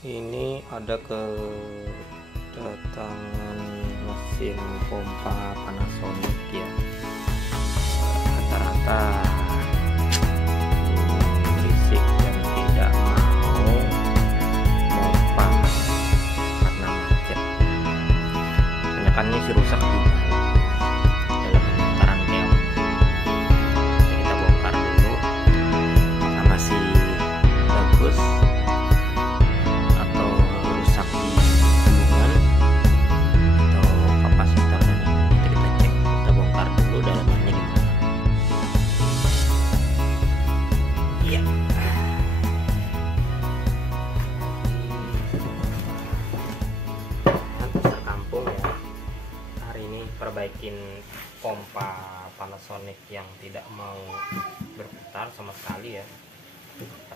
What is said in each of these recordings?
Ini ada kedatangan mesin pompa Panasonic ya. Rata-rata berisik dan tidak mau pompa karena macet. Kebanyakannya sih rusak juga dalam pemutaran keong. Jadi kita bongkar dulu apakah masih bagus atau rusak di gulungan atau kapasitor, dan nanti kita cek, kita bongkar dulu dalamannya gimana. Iya. Antar kampung ya. Hari ini perbaikin pompa Panasonic yang tidak mau berputar sama sekali ya,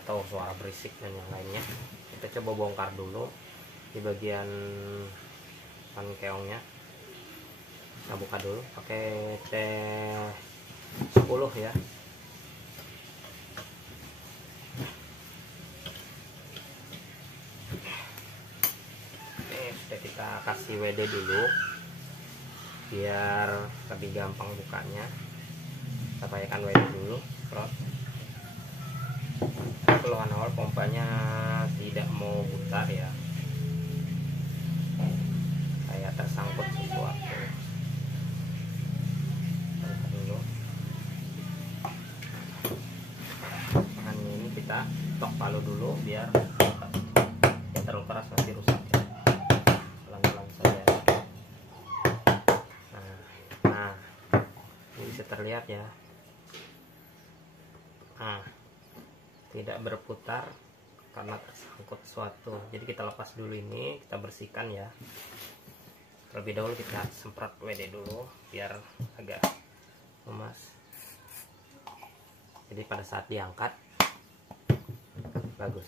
atau suara berisik dan yang lainnya. Kita coba bongkar dulu di bagian pan keongnya. Nah, buka dulu pakai T10 ya. Oke, sudah kita kasih WD dulu biar lebih gampang bukanya. Kita pakai WD dulu, semprot. Keluhan awal pompanya tidak mau putar ya, kayak tersangkut sesuatu. Tarik dulu. Bahan ini kita tok palu dulu biar yang terlalu keras masih rusak ya. Pelan-pelan saja. Nah, ini bisa terlihat ya. Nah, tidak berputar karena tersangkut sesuatu. Jadi kita lepas dulu ini, kita bersihkan ya. Terlebih dahulu kita semprot WD dulu biar agak lemas. Jadi pada saat diangkat bagus.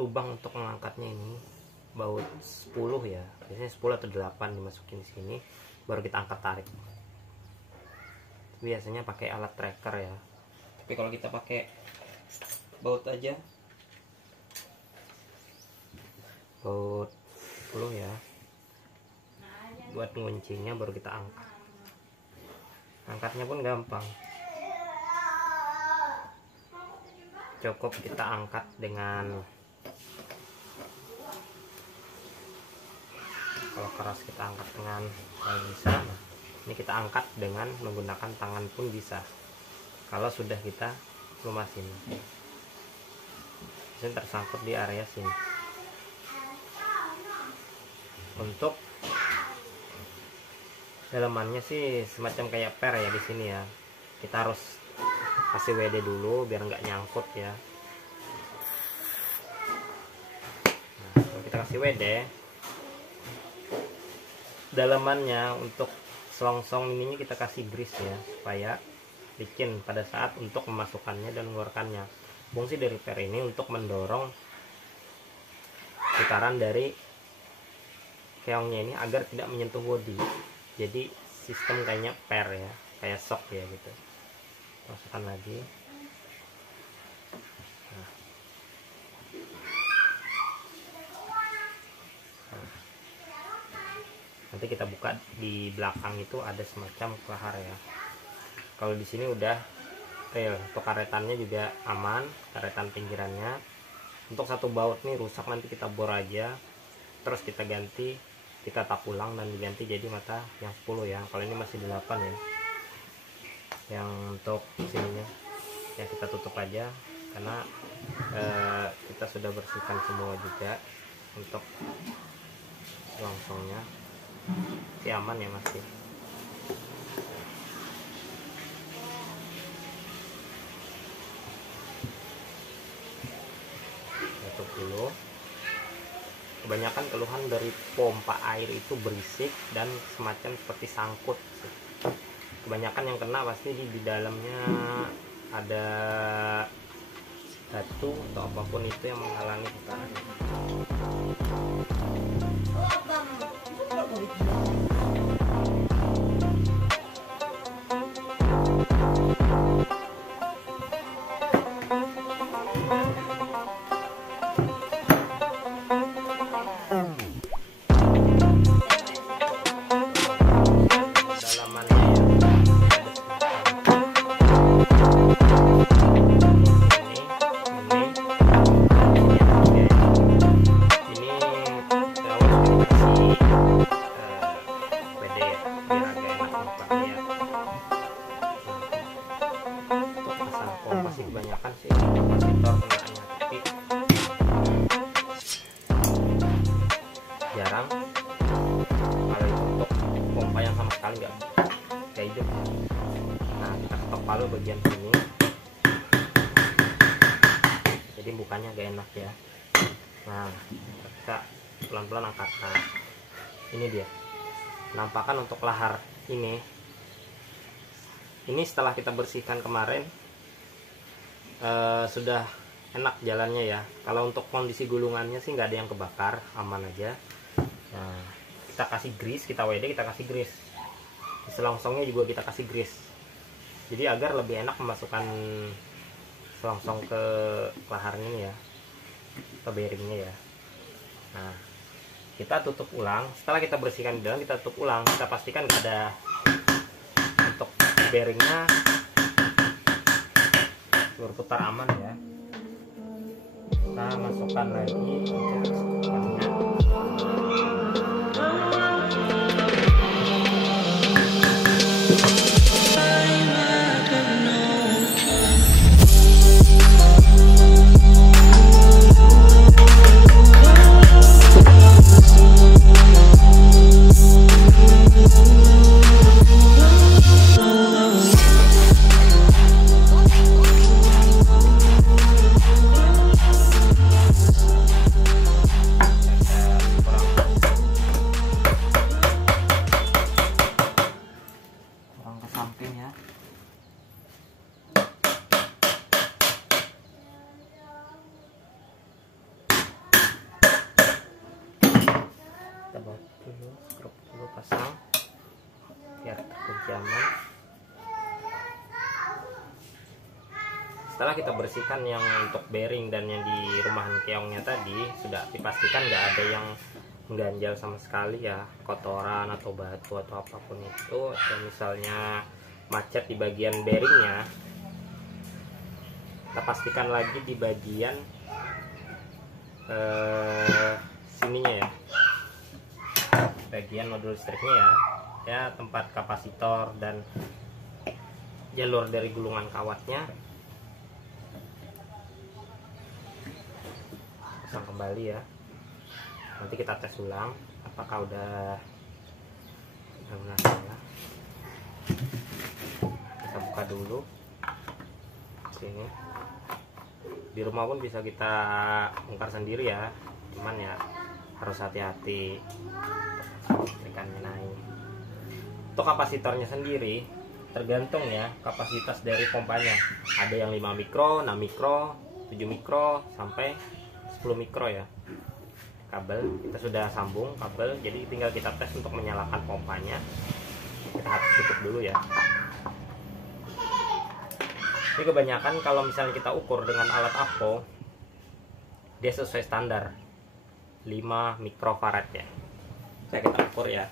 Lubang untuk mengangkatnya ini baut 10 ya. Biasanya 10 atau 8 dimasukin di sini, baru kita angkat tarik. Biasanya pakai alat tracker ya. Tapi kalau kita pakai baut aja, baut 10 ya, buat nguncinya baru kita angkat. Angkatnya pun gampang, cukup kita angkat dengan, kalau keras kita angkat dengan bisa. Nah, ini kita angkat dengan menggunakan tangan pun bisa kalau sudah kita lumasin. Ini tersangkut di area sini. Untuk dalamannya sih semacam kayak per ya di sini ya. Kita harus kasih WD dulu biar nggak nyangkut ya. Nah, kalau kita kasih WD, dalamannya untuk selongsong ini kita kasih grease ya, supaya licin pada saat untuk memasukkannya dan mengeluarkannya. Fungsi dari per ini untuk mendorong putaran dari keongnya ini agar tidak menyentuh bodi. Jadi sistem kayaknya per ya, kayak shock ya gitu. Masukkan lagi. Nah. Nanti kita buka di belakang itu ada semacam kelahar ya. Kalau di sini udah real. Untuk karetannya juga aman, karetan pinggirannya. Untuk satu baut nih rusak, nanti kita bor aja, terus kita ganti, kita tap ulang dan diganti jadi mata yang 10 ya. Kalau ini masih 8 ya. Yang untuk sininya ya kita tutup aja karena kita sudah bersihkan semua juga. Untuk langsungnya si aman ya masih. Tutup dulu. Kebanyakan keluhan dari pompa air itu berisik dan semacam seperti sangkut. Kebanyakan yang kena pasti di dalamnya ada batu atau apapun itu yang menghalangi putaran. kepala bagian sini, jadi bukanya agak enak ya. Nah, kita pelan-pelan angkat. Nah, ini dia penampakan untuk lahar ini setelah kita bersihkan kemarin. Sudah enak jalannya ya. Kalau untuk kondisi gulungannya sih nggak ada yang kebakar, aman aja. Nah, kita kasih grease, kita WD, kita kasih grease. Selongsongnya juga kita kasih grease, jadi agar lebih enak memasukkan selongsong ke laharnya ya, ke bearingnya ya. Nah, kita tutup ulang. Setelah kita bersihkan di dalam, kita tutup ulang. Kita pastikan nggak ada untuk bearingnya berputar aman ya. Kita masukkan lagi untuk semuanya. Kita buat dulu, skrup dulu, pasang biar terkunci aman. Setelah kita bersihkan yang untuk bearing dan yang di rumahan keongnya tadi, sudah dipastikan nggak ada yang mengganjal sama sekali ya, kotoran atau batu atau apapun itu, atau misalnya macet di bagian bearingnya. Kita pastikan lagi di bagian sininya ya, bagian modul listriknya ya, tempat kapasitor dan jalur dari gulungan kawatnya. Pasang kembali ya. Nanti kita tes ulang apakah udah benar ya. Kita buka dulu sini. Di rumah pun bisa kita bongkar sendiri ya, cuman ya harus hati-hati ikannya naik. Untuk kapasitornya sendiri tergantung ya kapasitas dari pompanya. Ada yang 5 mikro, 6 mikro, 7 mikro sampai 10 mikro ya. Kabel kita sudah sambung kabel, jadi tinggal kita tes untuk menyalakan pompanya. Kita harus tutup dulu ya. Ini kebanyakan kalau misalnya kita ukur dengan alat AVO, dia sesuai standar 5 mikrofarad ya. Saya kita ukur ya.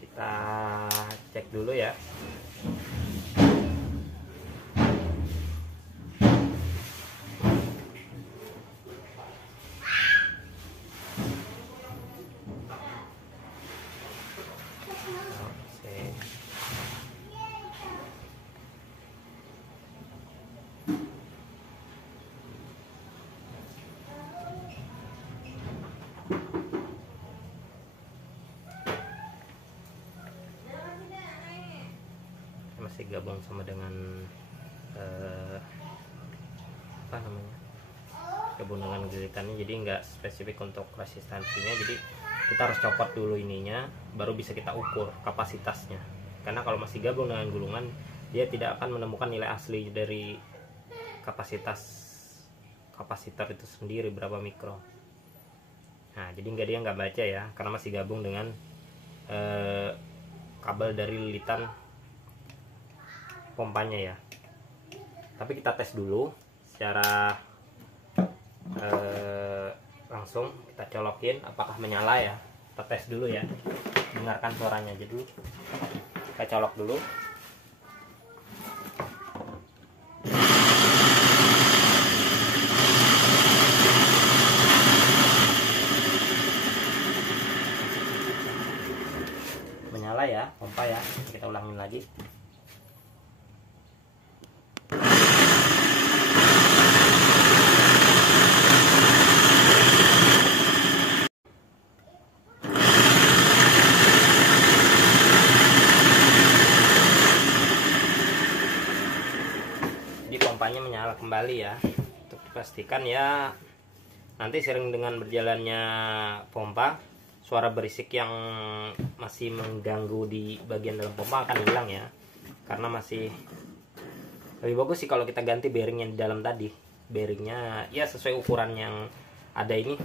Kita cek dulu ya. Masih gabung sama dengan apa namanya, gabung dengan gilitannya, jadi nggak spesifik untuk resistansinya. Jadi kita harus copot dulu ininya, baru bisa kita ukur kapasitasnya. Karena kalau masih gabung dengan gulungan, dia tidak akan menemukan nilai asli dari kapasitas kapasitor itu sendiri berapa mikro. Nah, jadi dia nggak baca ya, karena masih gabung dengan kabel dari lilitan pompanya ya. Tapi kita tes dulu secara langsung, kita colokin apakah menyala ya. Kita tes dulu ya, dengarkan suaranya aja dulu. Kita colok dulu. Menyala ya pompa ya. Kita ulangin lagi. kali ya, untuk dipastikan ya nanti sering dengan berjalannya pompa, suara berisik yang masih mengganggu di bagian dalam pompa akan hilang ya, karena masih lebih bagus sih kalau kita ganti bearing yang di dalam tadi. Bearingnya ya sesuai ukuran yang ada ini